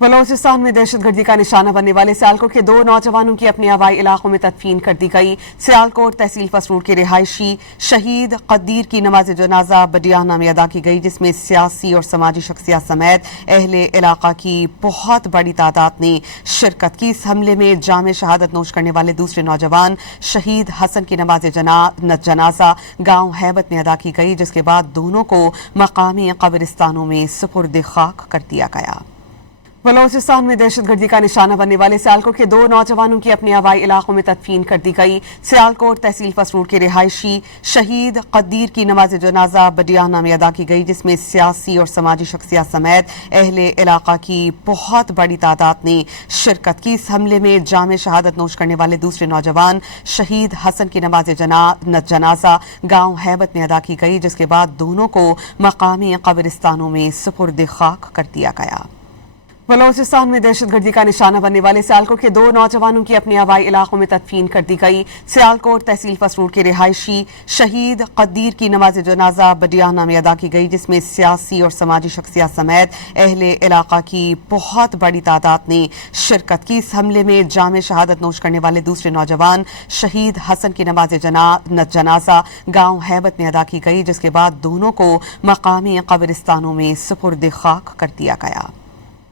बलोचिस्तान में दहशतगर्दी का निशाना बनने वाले सियालकोट के 2 नौजवानों की अपने आबाई इलाकों में तदफीन कर दी गई। सियालकोट तहसील फसरूड के रिहायशी शहीद कदीर की नमाज जनाजा बडियाना में अदा की गई, जिसमें सियासी और समाजी शख्सियत समेत अहले इलाका की बहुत बड़ी तादाद ने शिरकत की। इस हमले में जामे शहादत नोश करने वाले दूसरे नौजवान शहीद हसन की नमाज जनाजा गांव हैबत में अदा की गई, जिसके बाद दोनों को मकामी कब्रिस्तानों में सुपुर्द खाक कर दिया गया। बलोचिस्तान में दहशतगर्दी का निशाना बनने वाले सियालकोट के 2 नौजवानों की अपने आबाई इलाकों में तदफीन कर दी गई। सियालकोट तहसील फसरूड के रिहायशी शहीद कदीर की नमाज जनाजा बडियाना में अदा की गई, जिसमें सियासी और समाजी शख्सियत समेत अहले इलाका की बहुत बड़ी तादाद ने शिरकत की। इस हमले में जामे शहादत नोश करने वाले दूसरे नौजवान शहीद हसन की नमाज जनाजा गांव हैबत में अदा की गई, जिसके बाद दोनों को मकामी कब्रिस्तानों में सुपुर्द खाक कर दिया गया। बलोचिस्तान में दहशतगर्दी का निशाना बनने वाले सियालकोट के 2 नौजवानों की अपने आबाई इलाकों में तदफीन कर दी गई। सियालकोट तहसील फसरूड के रिहायशी शहीद कदीर की नमाज जनाजा बडियाना में अदा की गई, जिसमें सियासी और समाजी शख्सियत समेत अहले इलाका की बहुत बड़ी तादाद ने शिरकत की। इस हमले में जामे शहादत नोश करने वाले दूसरे नौजवान शहीद हसन की नमाज जनाजा गांव हैबत में अदा की गई, जिसके बाद दोनों को मकामी कब्रिस्तानों में सुपुर्द खाक कर दिया गया।